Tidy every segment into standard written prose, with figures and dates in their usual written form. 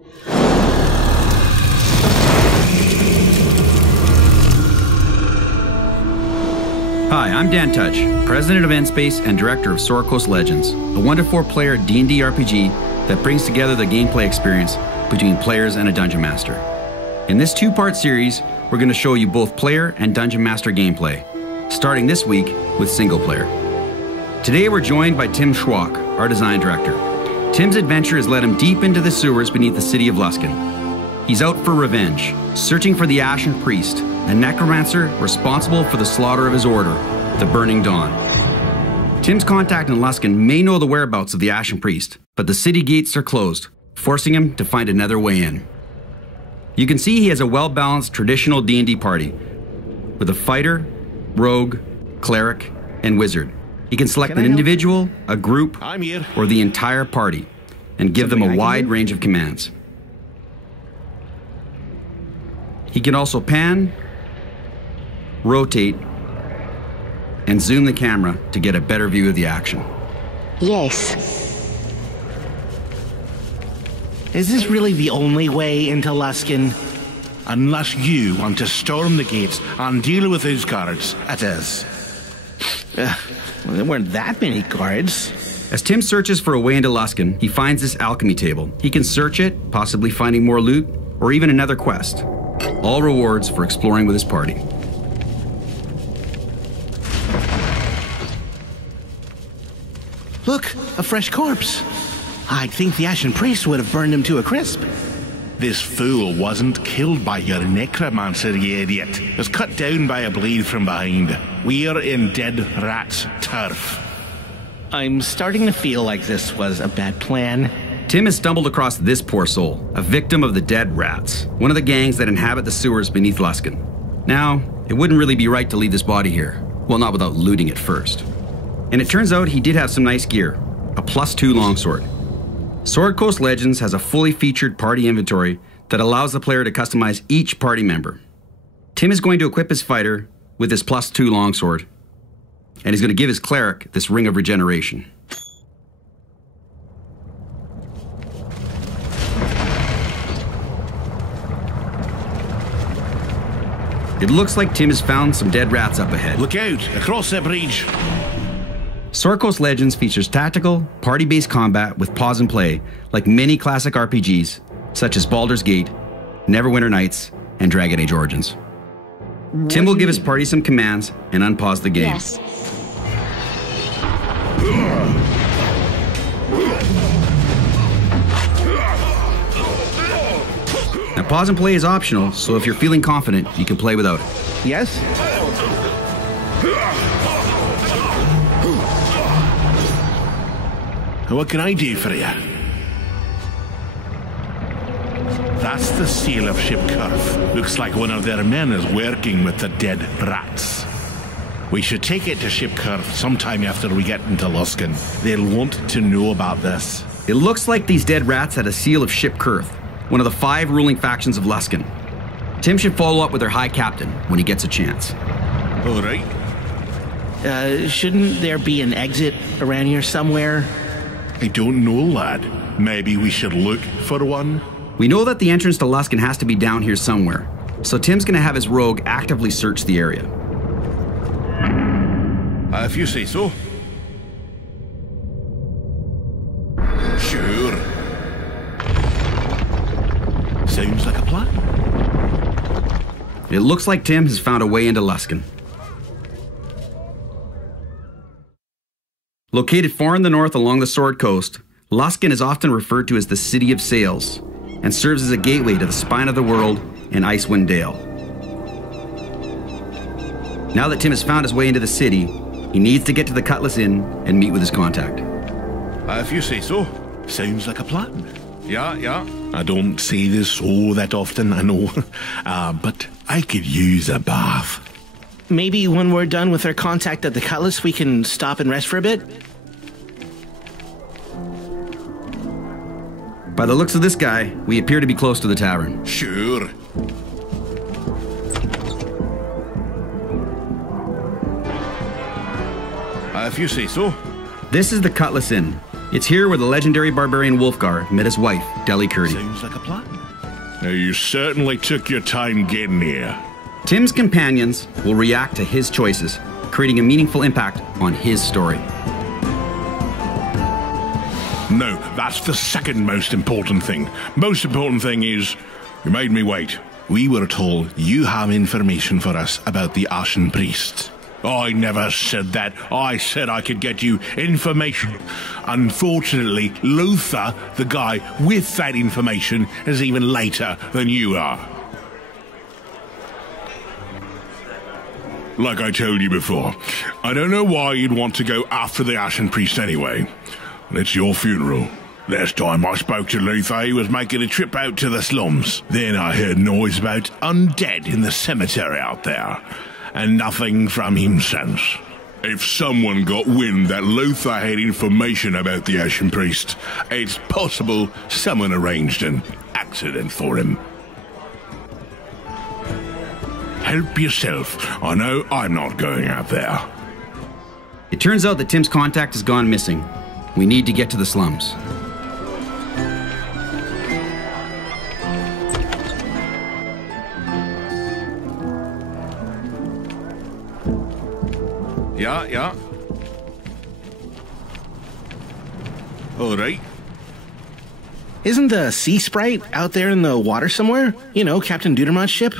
Hi, I'm Dan Touch, President of Endspace and Director of Sword Coast Legends, a 1-to-4 player D&D RPG that brings together the gameplay experience between players and a Dungeon Master. In this 2-part series, we're going to show you both player and Dungeon Master gameplay, starting this week with single player. Today we're joined by Tim Schwach, our design director. Tim's adventure has led him deep into the sewers beneath the city of Luskan. He's out for revenge, searching for the Ashen Priest, a necromancer responsible for the slaughter of his order, the Burning Dawn. Tim's contact in Luskan may know the whereabouts of the Ashen Priest, but the city gates are closed, forcing him to find another way in. You can see he has a well-balanced traditional D&D party, with a fighter, rogue, cleric, and wizard. He can select an individual, a group, or the entire party, and give them a wide range of commands. He can also pan, rotate, and zoom the camera to get a better view of the action. Yes. Is this really the only way into Luskan? Unless you want to storm the gates and deal with those guards, it is. Well, there weren't that many guards. As Tim searches for a way into Luskan, he finds this alchemy table. He can search it, possibly finding more loot, or even another quest. All rewards for exploring with his party. Look, a fresh corpse. I think the Ashen Priest would have burned him to a crisp. This fool wasn't killed by your necromancer, you idiot. It was cut down by a blade from behind. We're in dead rat's turf. I'm starting to feel like this was a bad plan. Tim has stumbled across this poor soul, a victim of the Dead Rats, one of the gangs that inhabit the sewers beneath Luskan. Now, it wouldn't really be right to leave this body here. Well, not without looting it first. And it turns out he did have some nice gear, a +2 longsword. Sword Coast Legends has a fully featured party inventory that allows the player to customize each party member. Tim is going to equip his fighter with his +2 longsword, and he's going to give his cleric this ring of regeneration. It looks like Tim has found some dead rats up ahead. Look out, across the bridge. Sword Coast Legends features tactical, party-based combat with pause and play, like many classic RPGs, such as Baldur's Gate, Neverwinter Nights, and Dragon Age Origins. Tim will give his party some commands and unpause the game. Yes. Now, pause and play is optional, so if you're feeling confident, you can play without it. Yes? What can I do for you? That's the seal of Ship Curve. Looks like one of their men is working with the dead rats. We should take it to Ship Curve sometime after we get into Luskan. They'll want to know about this. It looks like these dead rats had a seal of Ship Kurth, one of the 5 ruling factions of Luskan. Tim should follow up with their High Captain when he gets a chance. All right. Shouldn't there be an exit around here somewhere? I don't know, lad. Maybe we should look for one? We know that the entrance to Luskan has to be down here somewhere, so Tim's gonna have his rogue actively search the area. If you say so. Sure. Sounds like a plan. It looks like Tim has found a way into Luskan. Located far in the north along the Sword Coast, Luskan is often referred to as the City of Sails and serves as a gateway to the spine of the world and Icewind Dale. Now that Tim has found his way into the city, he needs to get to the Cutlass Inn and meet with his contact. If you say so. Sounds like a plan. Yeah. I don't say this all that often, I know. But I could use a bath. Maybe when we're done with our contact at the Cutlass, we can stop and rest for a bit? By the looks of this guy, we appear to be close to the tavern. Sure. If you say so. This is the Cutlass Inn, It's here where the legendary barbarian Wolfgar met his wife, Deli Curdy. Sounds like a plan. Now, you certainly took your time getting here. Tim's companions will react to his choices, creating a meaningful impact on his story. No, that's the second most important thing. Most important thing is, you made me wait. We were told you have information for us about the Ashen Priest. I never said that. I said I could get you information. Unfortunately, Luther, the guy with that information, is even later than you are. Like I told you before, I don't know why you'd want to go after the Ashen Priest anyway. It's your funeral. Last time I spoke to Luther, he was making a trip out to the slums. Then I heard noise about undead in the cemetery out there, and nothing from him since. If someone got wind that Luther had information about the Ashen Priest, it's possible someone arranged an accident for him. Help yourself. I know I'm not going out there. It turns out that Tim's contact has gone missing. We need to get to the slums. Yeah. All right. Isn't the Sea Sprite out there in the water somewhere? You know, Captain Dudermont's ship?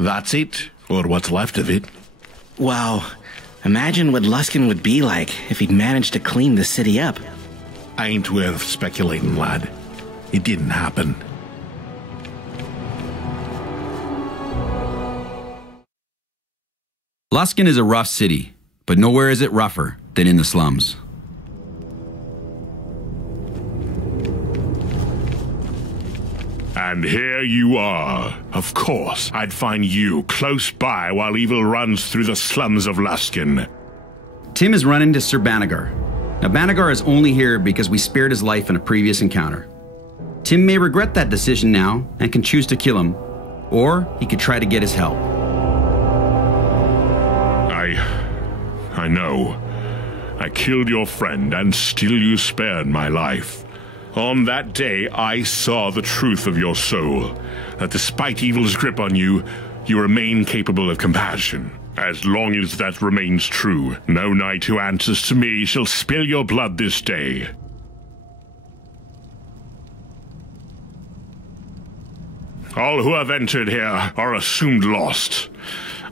That's it, or what's left of it. Wow. Imagine what Luskin would be like if he'd managed to clean the city up. Ain't worth speculating, lad. It didn't happen. Luskin is a rough city, but nowhere is it rougher than in the slums. And here you are. Of course, I'd find you close by while evil runs through the slums of Luskin. Tim is run into Sir Banagher. Now, Banagher is only here because we spared his life in a previous encounter. Tim may regret that decision now and can choose to kill him, or he could try to get his help. I know. I killed your friend, and still you spared my life. On that day, I saw the truth of your soul, that despite evil's grip on you, you remain capable of compassion. As long as that remains true, no knight who answers to me shall spill your blood this day. All who have entered here are assumed lost.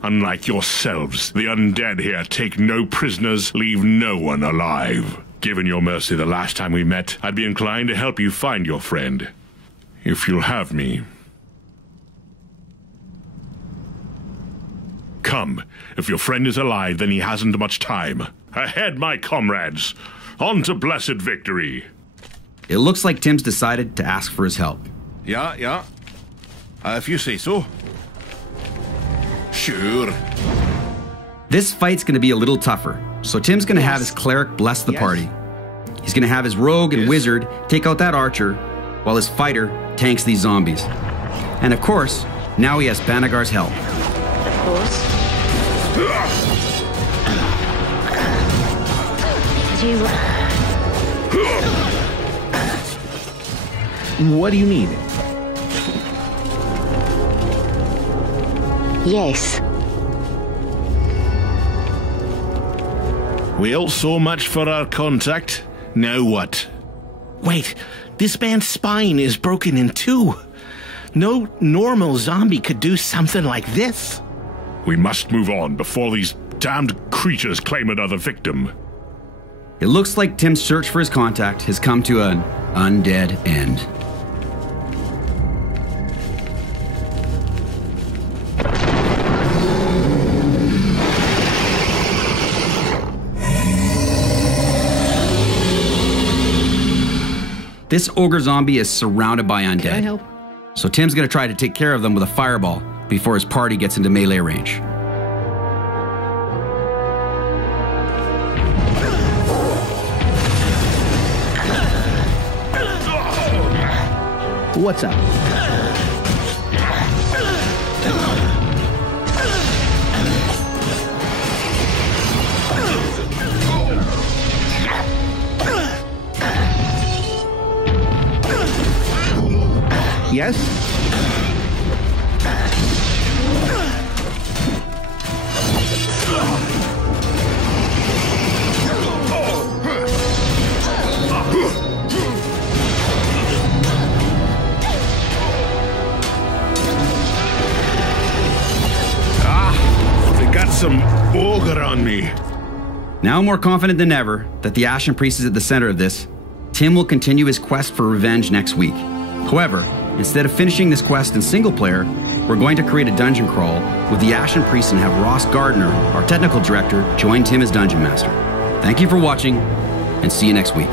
Unlike yourselves, the undead here take no prisoners, leave no one alive. Given your mercy the last time we met, I'd be inclined to help you find your friend. If you'll have me. Come. If your friend is alive, then he hasn't much time. Ahead, my comrades! On to blessed victory! It looks like Tim's decided to ask for his help. Yeah. If you say so. Sure. This fight's going to be a little tougher, so Tim's going to have his cleric bless the party. He's going to have his rogue and wizard take out that archer, while his fighter tanks these zombies. And of course, now he has Banaghar's help. Of course. What do you need? Yes. Well, so much for our contact. Now what? Wait, this man's spine is broken in two. No normal zombie could do something like this. We must move on before these damned creatures claim another victim. It looks like Tim's search for his contact has come to an undead end. This ogre zombie is surrounded by undead. Can I help? So Tim's gonna try to take care of them with a fireball before his party gets into melee range. What's up? Yes? They got some ogre on me. Now more confident than ever that the Ashen Priest is at the center of this, Tim will continue his quest for revenge next week. However, instead of finishing this quest in single player, we're going to create a dungeon crawl with the Ashen Priest and have Ross Gardner, our technical director, join Tim as Dungeon Master. Thank you for watching, and see you next week.